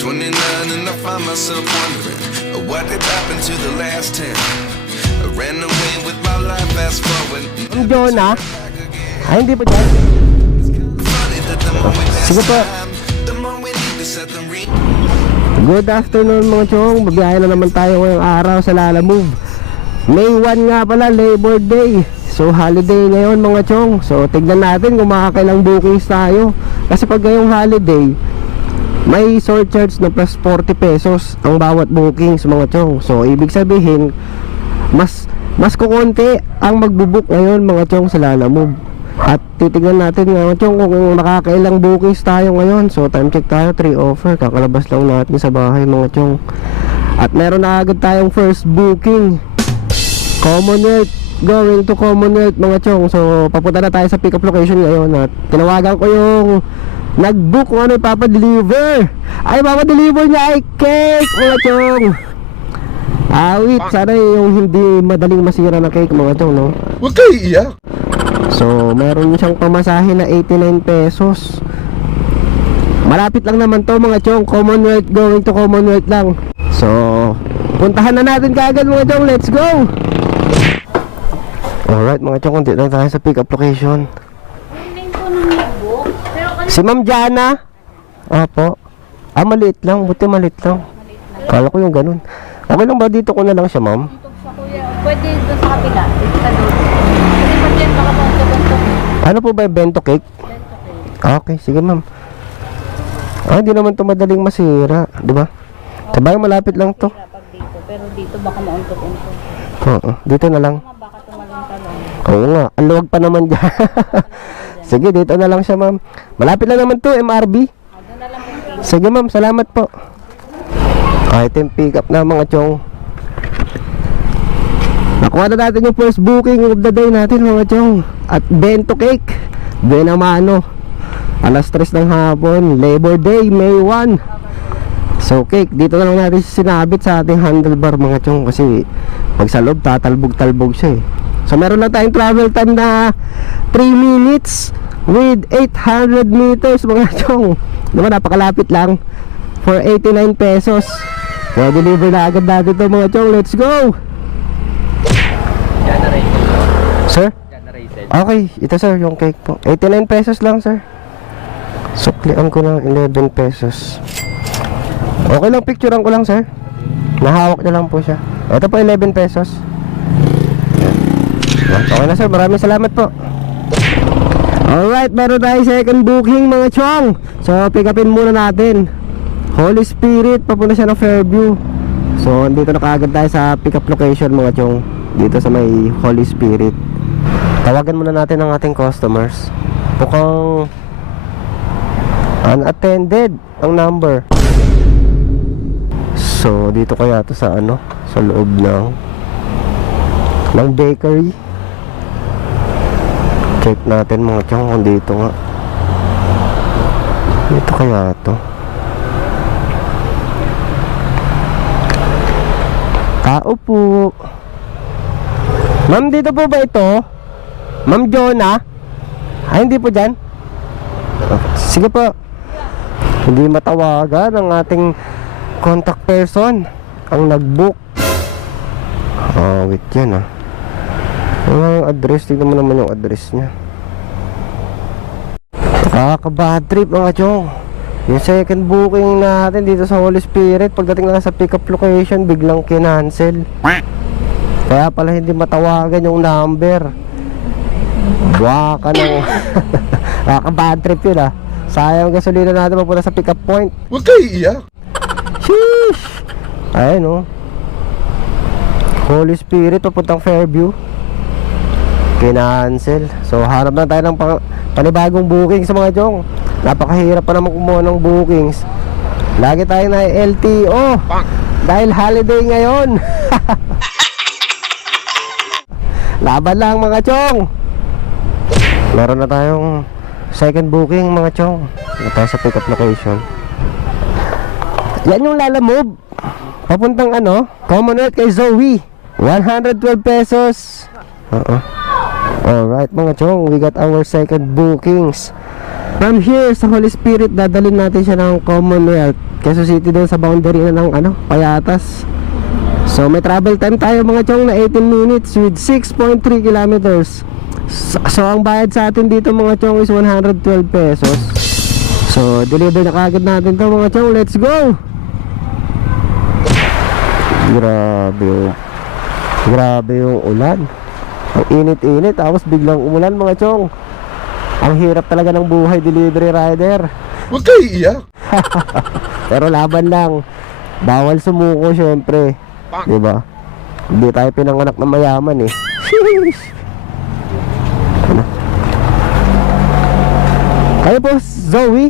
29 and I find myself wondering what did happen to the last 10. I ran away with my life, fast forward. Ang Jonah? Ay, hindi pa dyan. Sige po. Good afternoon mga chong. Babiyahe na naman tayo ngayong araw sa Lalamove. May 1 nga pala, Labor Day. So holiday ngayon mga chong. So tignan natin kung makakailang bookings tayo. Kasi pag ngayong holiday, may surcharge na plus 40 pesos ang bawat bookings mga chong. So ibig sabihin, mas kukonti ang magbubook ngayon mga chong sa Lalamove. At titignan natin mga chong kung nakakailang bookings tayo ngayon. So time check tayo, 3 offer. Kakalabas lang natin sa bahay mga chong. At meron na agad tayong first booking, Commonwealth, going to Commonwealth mga chong. So papunta na tayo sa pick up location ngayon. At tinawagan ko yung nag-book kung ano ipapadeliver. Ay papadeliver niya ay cake mga chong. Wait, sana yung hindi madaling masira na cake mga chong, no? Huwag kayo iiyak. So, meron siyang pamasahe na 89 pesos. Malapit lang naman to mga chong. Commonwealth, going to Commonwealth lang. So, puntahan na natin kaagad mga chong. Let's go! Alright mga chong, dito na tayo sa pick up location. Si Ma'am Jana. Apo. Maliit lang. Buti maliit lang. Kala ko yung ganun. Okay lang ba dito ko na lang siya, ma'am? Pwede doon sa kapila. Sa doon. Kasi pag yan baka bento. Ano po ba yung bento cake? Okay, sige ma'am. Hindi naman to madaling masira, di ba? Sabay malapit lang to. Pag dito, pero dito baka mauntot-untot. Oo, dito na lang. Baka tumalong-talong. Oo nga, ang luwag pa naman dyan. Sige, dito na lang siya ma'am. Malapit lang naman to, MRB. Doon na lang po. Sige ma'am, salamat po. Item pick up na mga chong. Nakuha na natin yung first booking of the day natin mga chong. At bento cake, Benamano, alas 3 ng hapon, Labor Day, May 1. So cake, dito na lang natin sinabit sa ating handlebar mga chong. Kasi pag sa loob, tatalbog-talbog siya eh. So meron lang tayong travel time na 3 minutes with 800 meters mga chong. Diba napakalapit lang, for 89 pesos. Kaya deliver na agad natin ito mga chong. Let's go! Sir? Okay, ito sir, yung cake po 89 pesos lang sir. Suklian ko ng 11 pesos. Okay lang, picturean ko lang sir. Nahawak na lang po siya. Ito po 11 pesos. Okay na sir, maraming salamat po. Alright, meron tayo second booking mga chong. So pick upin muna natin Holy Spirit, papunta siya ng Fairview. So dito na kaagad tayo sa pick up location mga chong, dito sa may Holy Spirit. Tawagan muna natin ang ating customers. Mukhang unattended ang number. So dito kaya to sa ano, sa loob ng bakery. Check natin mga chong kung dito nga. Dito kaya to. Tao po. Ma'am, dito po ba ito? Ma'am Jonah? Ay, hindi po dyan? Sige po. Hindi matawagan ang ating contact person ang nag-book. Wait yan ang address, tignan mo naman yung address niya. Nakaka-bad trip mga chong. Yung second booking natin dito sa Holy Spirit, pagdating lang sa pick up location, biglang kinancel. Kaya pala hindi matawagan yung number. Baka ng nakaka-bad trip yun Sayang gasolina natin papunta sa pick up point. Huwag kayo iiyak. Sheesh. Ayun Holy Spirit papuntang Fairview, kinancel. So hanap na tayo ng panibagong booking sa mga chong. Napakahirap pa naman kumuha ng bookings. Lagi tayo na LTO dahil holiday ngayon. Laban lang mga chong. Meron na tayong second booking mga chong. Meron tayo sa pick up location. Yan yung Lalamove, papuntang Commonwealth kay Zoe. 112 pesos. Alright mga chong, we got our second bookings. From here sa Holy Spirit, dadalhin natin siya ng Commonwealth, Quezon City, doon sa boundary na ng Payatas. So may travel time tayo mga chong na 18 minutes with 6.3 kilometers. So ang bayad sa atin dito mga chong is 112 pesos. So deliver na kagad natin to mga chong. Let's go! Grabe yung ulan. Ang init-init, tapos biglang umulan mga chong. Ang hirap talaga ng buhay delivery rider. Huwag kayo iiyak. Pero laban lang. Bawal sumuko syempre, diba? Hindi tayo pinanganak na mayaman eh. Ano? Kayo po, Zoe?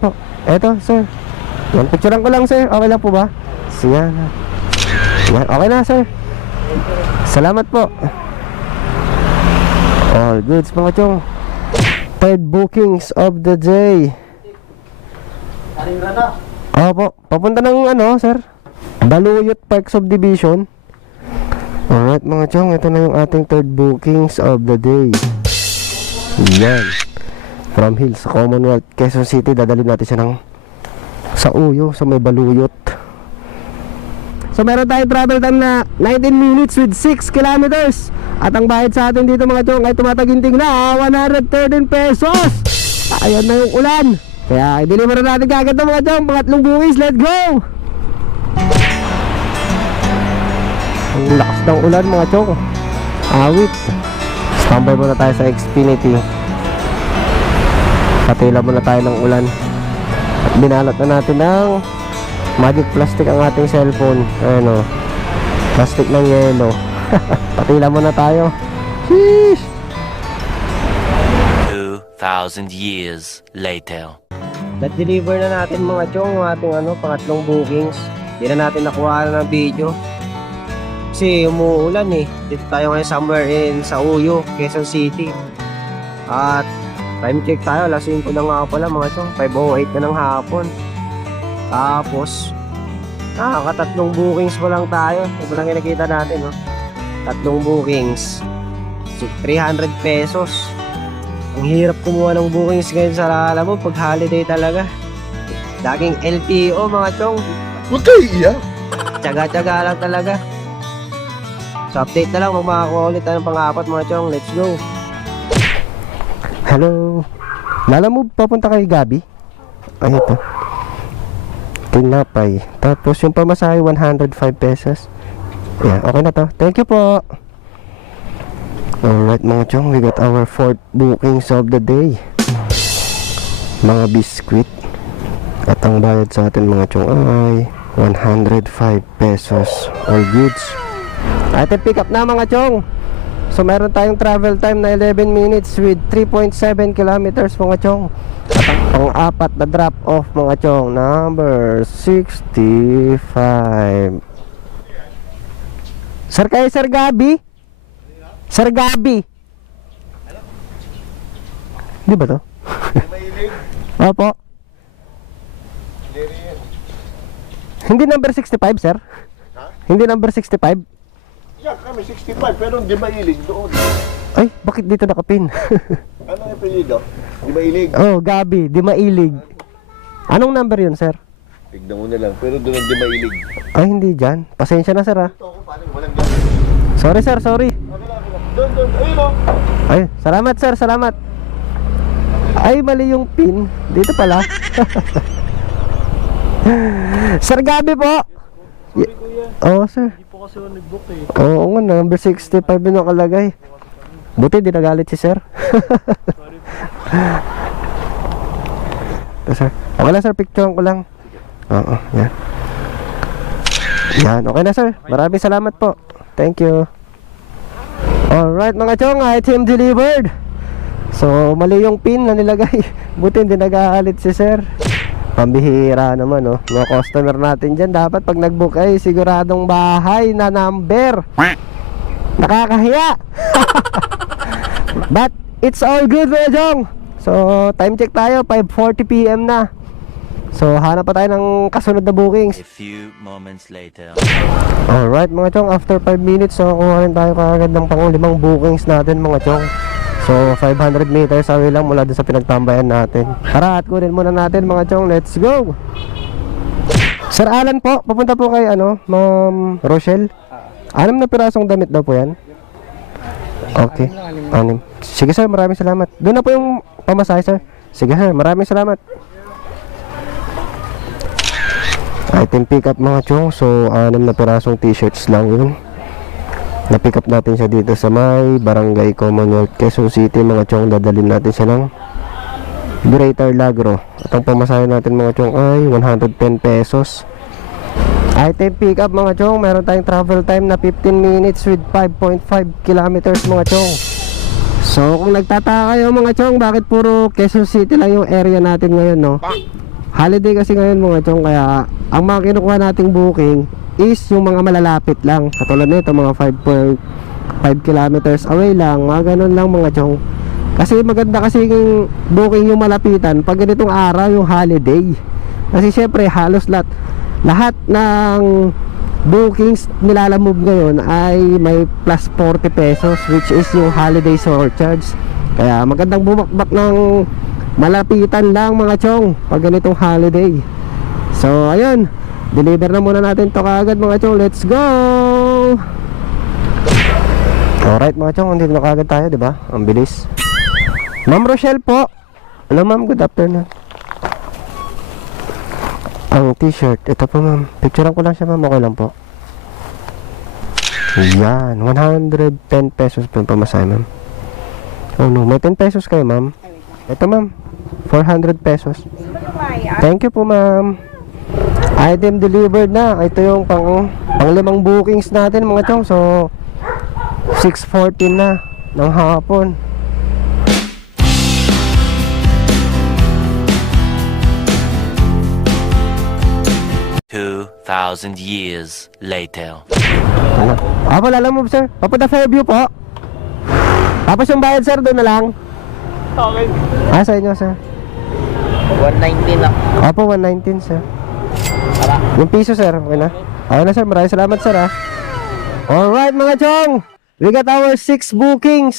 Po. Eto, sir. Yan, picturean ko lang, sir. Okay lang po ba? Siyan. Yan, okay na, sir. Salamat po. All goods mga chong. Third bookings of the day. Opo, papunta ng sir? Baluyot Park Subdivision. Alright mga chong, ito na yung ating third bookings of the day. Yan. From Hills sa Commonwealth, Quezon City, dadalhin natin siya sa Uyo, sa may Baluyot. So meron tayong travel time na 19 minutes with 6 kilometers. At ang bayad sa atin dito mga chong ay tumataginting na 113 pesos. Ayan na yung ulan. Kaya i-deliver natin kagad ng mga chong. Pangatlong buwis, let's go! Ang lakas ng ulan mga chong. Awit. Standby muna tayo sa Xfinity. Patila muna tayo ng ulan. At binalot na natin ng magic plastic ang ating cellphone. Ayan o, plastic ng yelo. Patila muna tayo. Sheesh! 2,000 years later. Na-deliver na natin mga chong yung ating pangatlong bookings. Hindi na natin nakuha ng video kasi umuulan eh. Dito tayo ngayon somewhere sa Uyo, Quezon City. At time check tayo, alas 5 na nga pala mga chong, 5:08 na ng hapon. Tapos nakakatatlong bookings pa lang tayo. Ito lang kinakita natin, no? Tatlong bookings, 300 pesos. Ang hirap kumuha ng bookings ngayon sa Lala mo pag holiday talaga. Laging LTO mga chong. Huwag kayo iiyak. Tsaga-tsaga lang talaga. So update na lang kung makakuha ulit tayo ng pang-apat mga chong. Let's go. Hello. Lala mo papunta kay Gabi? Ay ito, tinapay. Tapos yung pamasahe 105 pesos. Yeah, okay na to. Thank you po. Alright mga chong, we got our fourth bookings of the day. Mga biskwit. At ang bayad sa atin mga chong ay 105 pesos. All goods. Atin pick up na mga chong. So meron tayong travel time na 11 minutes with 3.7 kilometers mga chong. At ang pang-apat na drop off mga chong, number 65. Sir kayo, Sir Gabi? Sir Gabi? Di ba to? Opo. Hindi number 65 sir? Hindi number 65? Yeah, kami 65 pero hindi mailig doon. Ay, bakit dito nakapin? Ano yung apelyido? Di mailig. Oh, Gabi, di mailig. Anong number yun, sir? Tignan mo na lang, pero doon ang di mailig. Ay, hindi dyan. Pasensya na, sir, ha? Ito ako, paano walang gano'n. Sorry, sir, sorry. Doon, ayun o. Ay, salamat, sir, salamat. Ay, mali yung pin. Dito pala. Sir Gabi po. Sorry kuya, Oo, sir. hindi po kasi ako nag-book eh. Oo nga, number 65 yung nakalagay. Buti, di nagalit si sir. Ito, sir. Okay lang, sir. Picturean ko lang. Oo, yan. Yan, okay na, sir. Maraming salamat po. Thank you. Alright, mga chong, item delivered. So, mali yung pin na nilagay. Buti, hindi nagalit si sir. Pambihira naman, oh. Mga customer natin dyan, dapat pag nag-book ay siguradong bahay na number. Nakakahiya. But it's all good mga chong. So time check tayo, 5:40 PM na. So hanap pa tayo ng kasunod na bookings. A few moments later. Alright mga chong, after 5 minutes so kuha rin tayo kaagad ng pang 5 bookings natin mga chong. So 500 meters away lang mula dun sa pinagtambayan natin. Tara at kunin muna natin mga chong. Let's go. Sir Alan po, papunta po kay Ma'am Rochelle. 6 na pirasong damit daw po yan. Okay, 6. Sige sir, maraming salamat. Doon na po yung pamasahe sir. Sige sir, maraming salamat. Item pick up mga chong. So 6 na pirasong t-shirts lang yun. Na-pick up natin siya dito sa may Barangay Commonwealth, Quezon City mga chong. Dadalhin natin siya ng Greater Lagro. At ang pamasahe natin mga chong ay 110 pesos. Item pick up mga chong, meron tayong travel time na 15 minutes with 5.5 kilometers mga chong. So kung nagtataka kayo mga chong, bakit puro Quezon City lang yung area natin ngayon, no? Holiday kasi ngayon mga chong, kaya ang mga kinukuha nating booking is yung mga malalapit lang. Katulad nito mga 5.5 kilometers away lang, mga ganun lang mga chong. Kasi maganda kasi yung booking yung malapitan pag ganitong araw, yung holiday. Kasi syempre halos lahat ng bookings nilalamove ngayon ay may plus 40 pesos, which is yung holiday surcharge. Kaya magandang bumakbak ng malapitan lang mga chong pag ganitong holiday. So ayun, deliver na muna natin to kaagad mga chong. Let's go. Alright mga chong, andito na kaagad tayo, diba? Ang bilis. Ma'am Rochelle po. Hello ma'am, good afternoon. Ang t-shirt, ito po ma'am. Picturean ko lang siya ma'am, okay lang po. Yan, 110 pesos po yung pamasahe ma'am. Oh no, may 10 pesos kayo ma'am. Ito ma'am, 400 pesos. Thank you po ma'am. Item delivered na. Ito yung pang 5 bookings natin mga chong. So 6:14 na ng hapon. Thousand years later. Ano? Wala lang mo sir. Papunta Fairview po. Tapos yung bayad sir, doon na lang. Okay. Sa inyo sir. 119 lang. Opo, 119 sir. Yung piso sir, okay na? Okay na sir, maraming salamat sir ha. Alright mga chong, we got our 6 bookings.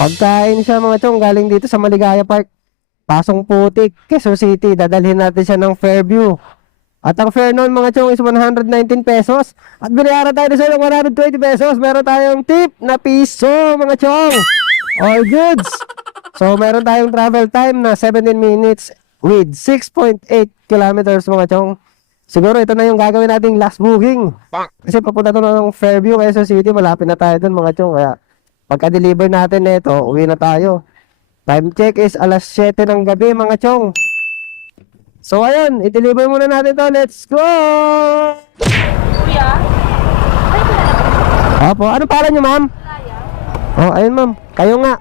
Pagkain siya mga chong, galing dito sa Maligaya Park, Pasong Putik, Quezon City. Dadalhin natin siya ng Fairview. At ang fare noon mga chong is 119 pesos. At binayaran tayo sa ng 120 pesos. Meron tayong tip na piso mga chong. All goods. So meron tayong travel time na 17 minutes with 6.8 kilometers mga chong. Siguro ito na yung gagawin nating last booking. Kasi papunta to ng Fairview, Quezon City. Malapit na tayo dun mga chong. Kaya pagka-deliver natin nito, uwi na tayo. Time check is alas 7 ng gabi mga chong. So ayun, i-deliver muna natin to. Let's go! Kuya? Ay, pinalabas. Opo, ano pala nyo ma'am? Oh, ayun ma'am, kayo nga.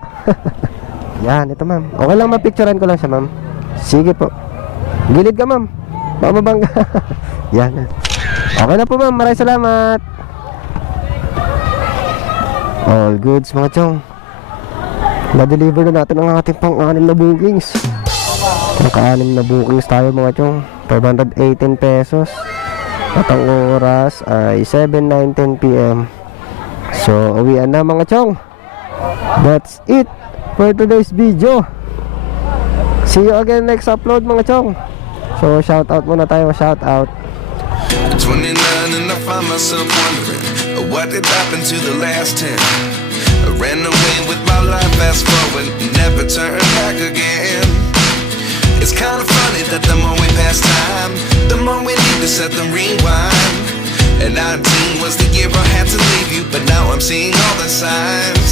Yan, ito ma'am. Okay lang mapicturean ko lang siya ma'am. Sige po. Gilid ka ma'am. Baka mabangga. Yan. Okay na po ma'am, maraming salamat. All goods mga chong. Na-deliver na natin ang ating pang-6 na bookings. Naka-6 na bookings tayo mga chong. 518 pesos. At ang oras ay 7:19 PM. So, uwian na mga chong. That's it for today's video. See you again next upload mga chong. So, shout out muna tayo. Shout out. 29 and I find myself wondering what did happen to the last 10. I ran away with my life, fast forward, never turn back again. It's kind of funny that the more we pass time, the more we need to set the rewind. And 19 was the year I had to leave you, but now I'm seeing all the signs.